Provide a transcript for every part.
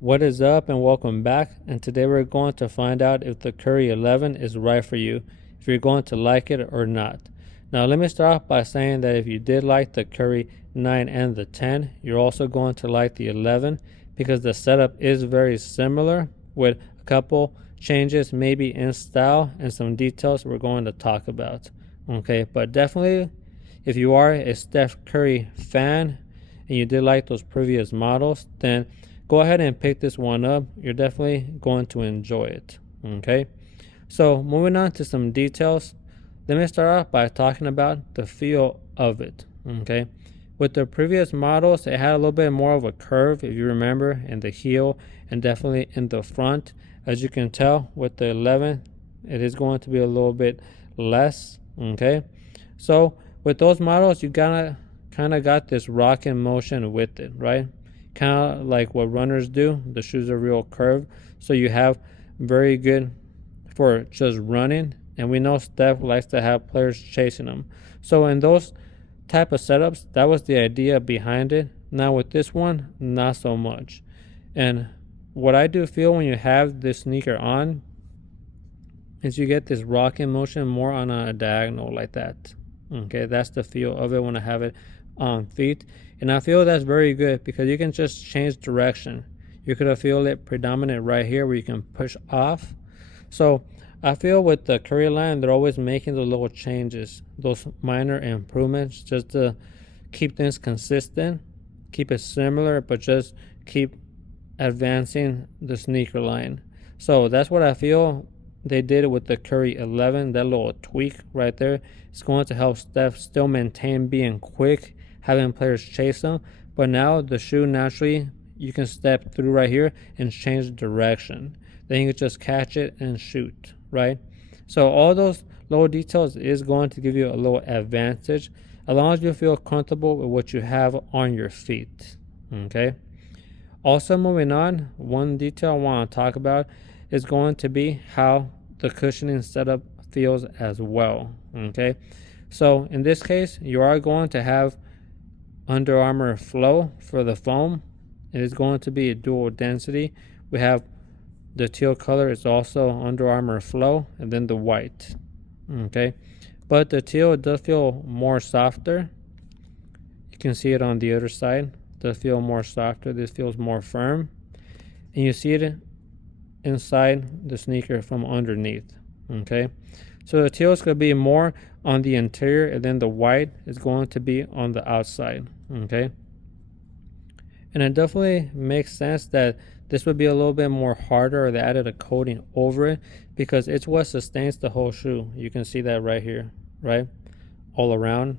What is up and welcome back, and today we're going to find out if the Curry 11 is right for you, if you're going to like it or not. Now let me start off by saying that if you did like the Curry 9 and the 10, you're also going to like the 11 because the setup is very similar with a couple changes maybe in style and some details we're going to talk about. Okay, but definitely if you are a Steph Curry fan and you did like those previous models, then go ahead and pick this one up. You're definitely going to enjoy it. Okay, so moving on to some details, let me start off by talking about the feel of it. Okay, with the previous models, it had a little bit more of a curve, if you remember, in the heel and definitely in the front. As you can tell, with the 11, it is going to be a little bit less. Okay, so with those models, you gotta kind of got this rocking motion with it, right? Kind of like what runners do. The shoes are real curved, so you have very good for just running, and we know Steph likes to have players chasing him. So in those type of setups, that was the idea behind it. Now with this one, not so much. And what I do feel when you have this sneaker on is you get this rocking motion more on a diagonal like that. Okay, that's the feel of it when I have it on feet, and I feel that's very good because you can just change direction. You could have feel it predominant right here where you can push off. So I feel with the Curry line, they're always making the little changes, those minor improvements, just to keep things consistent, keep it similar, but just keep advancing the sneaker line. So that's what I feel they did with the Curry 11. That little tweak right there is going to help Steph still maintain being quick, having players chase them, but now the shoe naturally you can step through right here and change direction. Then you can just catch it and shoot, right? So all those little details is going to give you a little advantage as long as you feel comfortable with what you have on your feet. Okay. Also, moving on, one detail I want to talk about is going to be how the cushioning setup feels as well. Okay, so in this case, you are going to have Under Armour Flow for the foam. It is going to be a dual density. We have the teal color is also Under Armour Flow, and then the white. Okay, but the teal does feel more softer. You can see it on the other side. It does feel more softer. This feels more firm, and you see it inside the sneaker from underneath. Okay, so the teal is going to be more on the interior, and then the white is going to be on the outside. Okay, and it definitely makes sense that this would be a little bit more harder, or they added a coating over it because it's what sustains the whole shoe. You can see that right here, right, all around,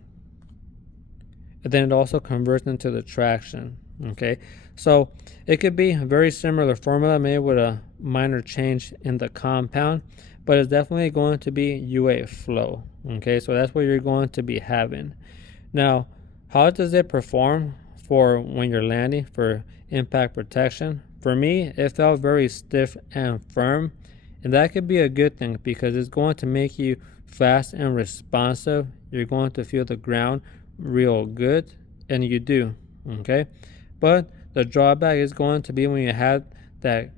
and then it also converts into the traction. Okay, so it could be a very similar formula, maybe with a minor change in the compound, but it's definitely going to be UA flow. Okay, so that's what you're going to be having. Now, how does it perform for when you're landing for impact protection? For me, it felt very stiff and firm, and that could be a good thing because it's going to make you fast and responsive. You're going to feel the ground real good, and you do. Okay, but the drawback is going to be when you have that,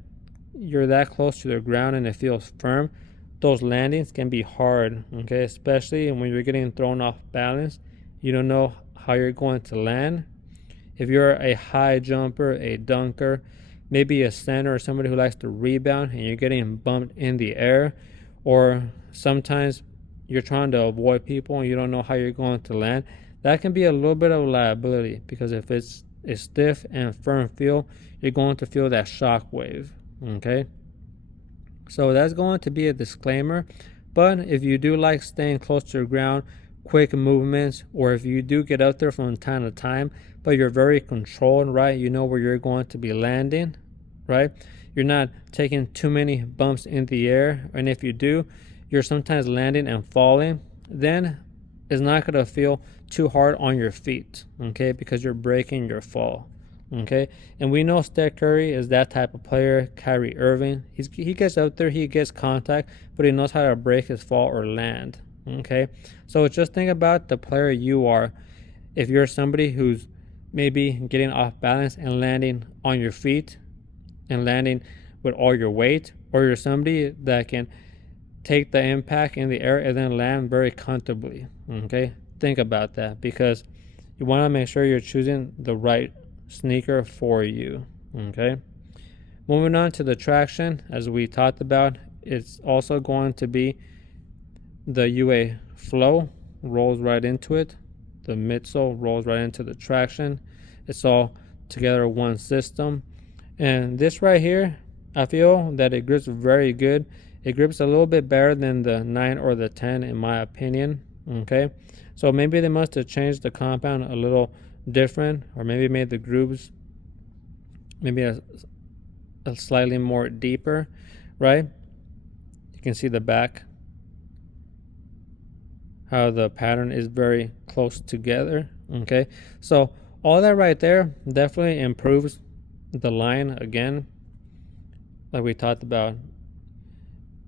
you're that close to the ground and it feels firm, those landings can be hard. Okay, especially when you're getting thrown off balance, you don't know how you're going to land. If you're a high jumper, a dunker, maybe a center or somebody who likes to rebound, and you're getting bumped in the air, or sometimes you're trying to avoid people and you don't know how you're going to land, that can be a little bit of a liability because if it's a stiff and firm feel, you're going to feel that shock wave. Okay, so that's going to be a disclaimer. But if you do like staying close to the ground, quick movements, or if you do get out there from time to time, but you're very controlled, right? You know where you're going to be landing, right? You're not taking too many bumps in the air, and if you do, you're sometimes landing and falling, then it's not going to feel too hard on your feet, okay, because you're breaking your fall. Okay, and we know Steph Curry is that type of player. Kyrie Irving, he gets out there, he gets contact, but he knows how to break his fall or land. Okay, so just think about the player you are. If you're somebody who's maybe getting off balance and landing on your feet, and landing with all your weight, or you're somebody that can take the impact in the air and then land very comfortably. Okay, think about that, because you want to make sure you're choosing the right sneaker for you. Okay, moving on to the traction, as we talked about, it's also going to be the UA flow rolls right into it. The midsole rolls right into the traction. It's all together one system. And this right here, I feel that it grips very good. It grips a little bit better than the 9 or the 10 in my opinion. Okay, so maybe they must have changed the compound a little different, or maybe made the grooves maybe a slightly more deeper, right? You can see the back, how the pattern is very close together. Okay, so all that right there definitely improves the line again, like we talked about.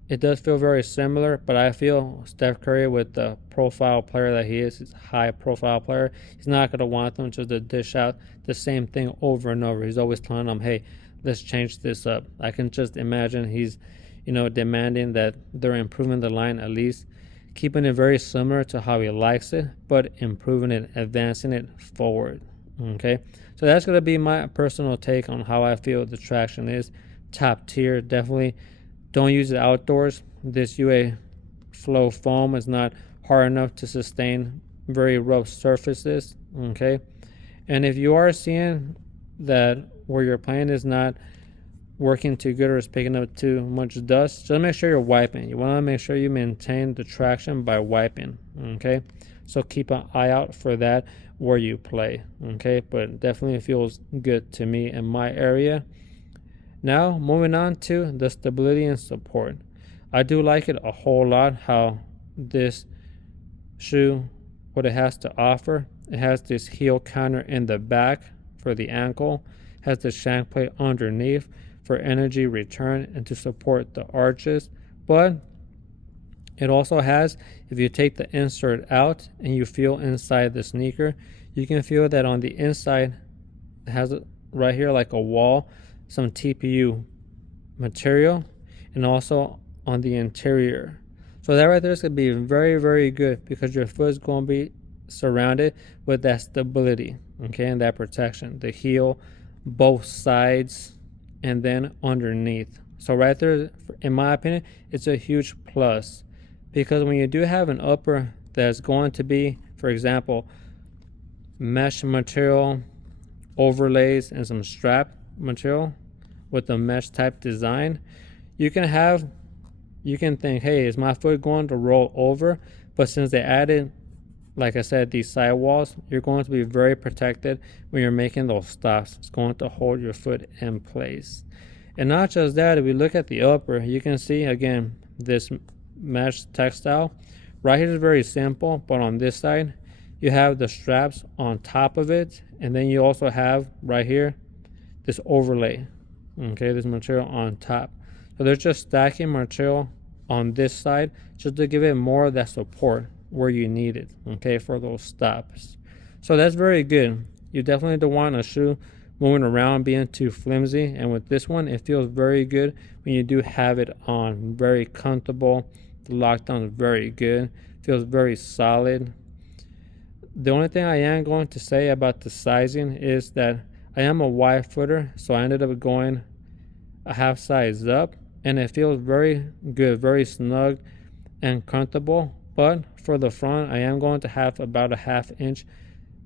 It does feel very similar, but I feel Steph Curry, with the profile player that he is, he's a high profile player, he's not going to want them just to dish out the same thing over and over. He's always telling them, hey, let's change this up. I can just imagine he's, demanding that they're improving the line, at least keeping it very similar to how he likes it, but improving it, advancing it forward. Okay, so that's going to be my personal take on how I feel the traction is. Top tier, definitely. Don't use it outdoors. This UA flow foam is not hard enough to sustain very rough surfaces. Okay, and if you are seeing that where your plane is not working too good or is picking up too much dust, just make sure you're wiping. You want to make sure you maintain the traction by wiping. Okay, so keep an eye out for that where you play. Okay, but definitely feels good to me in my area. Now, moving on to the stability and support. I do like it a whole lot, how this shoe, what it has to offer. It has this heel counter in the back for the ankle, has the shank plate underneath for energy return and to support the arches. But it also has, if you take the insert out and you feel inside the sneaker, you can feel that on the inside, it has right here like a wall, some TPU material, and also on the interior. So that right there is going to be very, very good, because your foot is going to be surrounded with that stability, okay, and that protection. The heel, both sides, and then underneath. So right there, in my opinion, it's a huge plus, because when you do have an upper that's going to be, for example, mesh material, overlays, and some strap material with the mesh type design, you can think, hey, is my foot going to roll over? But since they added, like I said, these sidewalls, you're going to be very protected when you're making those stops. It's going to hold your foot in place. And not just that, if we look at the upper, you can see again this mesh textile right here is very simple, but on this side you have the straps on top of it, and then you also have right here this overlay, okay, this material on top. So they're just stacking material on this side just to give it more of that support where you need it, okay, for those stops. So that's very good. You definitely don't want a shoe moving around being too flimsy, and with this one it feels very good when you do have it on. Very comfortable. The lockdown is very good, feels very solid. The only thing I am going to say about the sizing is that I am a wide footer, so I ended up going a half size up, and it feels very good, very snug and comfortable. But for the front, I am going to have about a ½ inch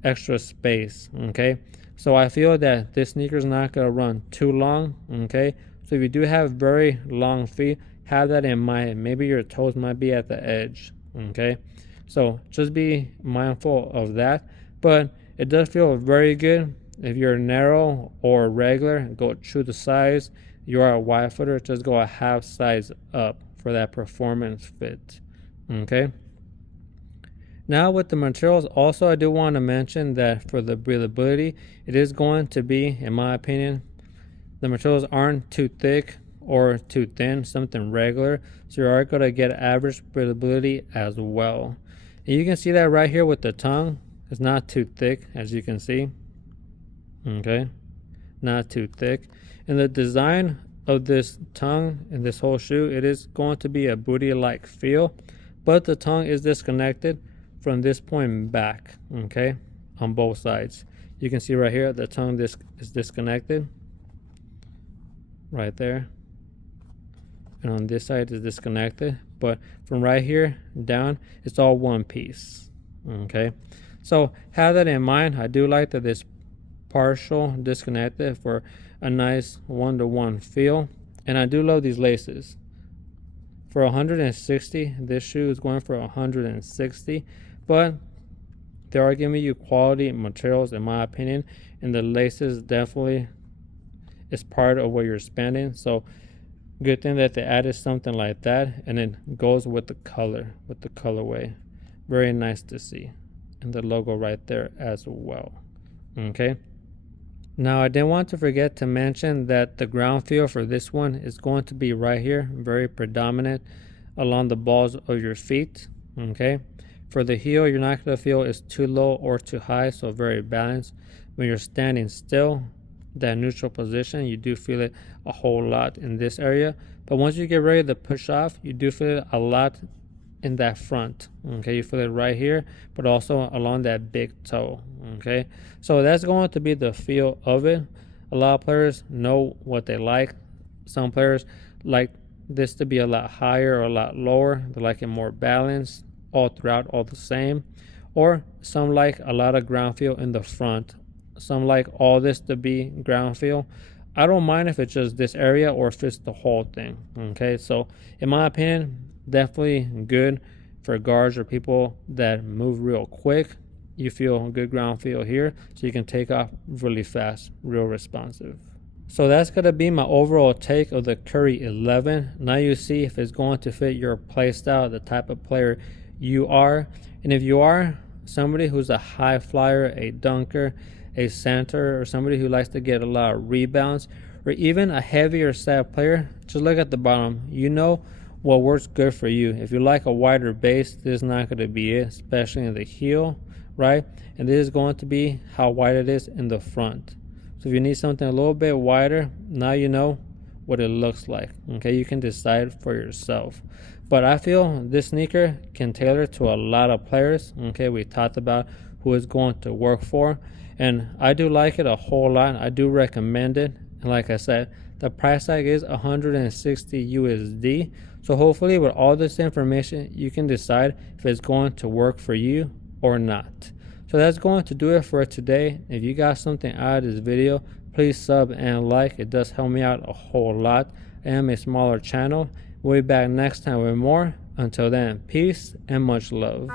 extra space, okay? So I feel that this sneaker is not going to run too long, okay? So if you do have very long feet, have that in mind. Maybe your toes might be at the edge, okay? So just be mindful of that. But it does feel very good. If you're narrow or regular, go true to size. You are a wide footer, just go a half size up for that performance fit. Okay. Now with the materials, also I do want to mention that for the breathability, it is going to be, in my opinion, the materials aren't too thick or too thin, something regular. So you are going to get average breathability as well. And you can see that right here with the tongue. It's not too thick, as you can see. Okay, not too thick. And the design of this tongue and this whole shoe, it is going to be a booty-like feel, but the tongue is disconnected from this point back, okay, on both sides. You can see right here the tongue is disconnected right there, and on this side is disconnected, but from right here down it's all one piece, okay. So have that in mind. I do like that this partial disconnected for a nice one-to-one feel, and I do love these laces. For 160, this shoe is going for 160, but they are giving you quality materials in my opinion, and the laces definitely is part of what you're spending. So good thing that they added something like that, and it goes with the color, with the colorway. Very nice to see, and the logo right there as well, okay. Now I didn't want to forget to mention that the ground feel for this one is going to be right here, very predominant along the balls of your feet, okay. For the heel, you're not going to feel it's too low or too high, so very balanced. When you're standing still, that neutral position, you do feel it a whole lot in this area, but once you get ready to push off, you do feel it a lot in that front, okay. You feel it right here, but also along that big toe, okay. So that's going to be the feel of it. A lot of players know what they like. Some players like this to be a lot higher or a lot lower. They like it more balanced all throughout, all the same. Or some like a lot of ground feel in the front. Some like all this to be ground feel. I don't mind if it's just this area or if it's the whole thing, okay. So in my opinion, definitely good for guards or people that move real quick. You feel good ground feel here, so you can take off really fast, real responsive. So that's going to be my overall take of the Curry 11. Now you see if it's going to fit your play style, the type of player you are. And if you are somebody who's a high flyer, a dunker, a center, or somebody who likes to get a lot of rebounds, or even a heavier set player, just look at the bottom. You know what works good for you. If you like a wider base, this is not going to be it, especially in the heel, right? And this is going to be how wide it is in the front. So if you need something a little bit wider, now you know what it looks like, okay. You can decide for yourself, but I feel this sneaker can tailor to a lot of players, okay. We talked about who it's going to work for, and I do like it a whole lot. I do recommend it, and like I said, the price tag is 160 USD. So hopefully with all this information, you can decide if it's going to work for you or not. So that's going to do it for today. If you got something out of this video, please sub and like. It does help me out a whole lot. I am a smaller channel. We'll be back next time with more. Until then, peace and much love.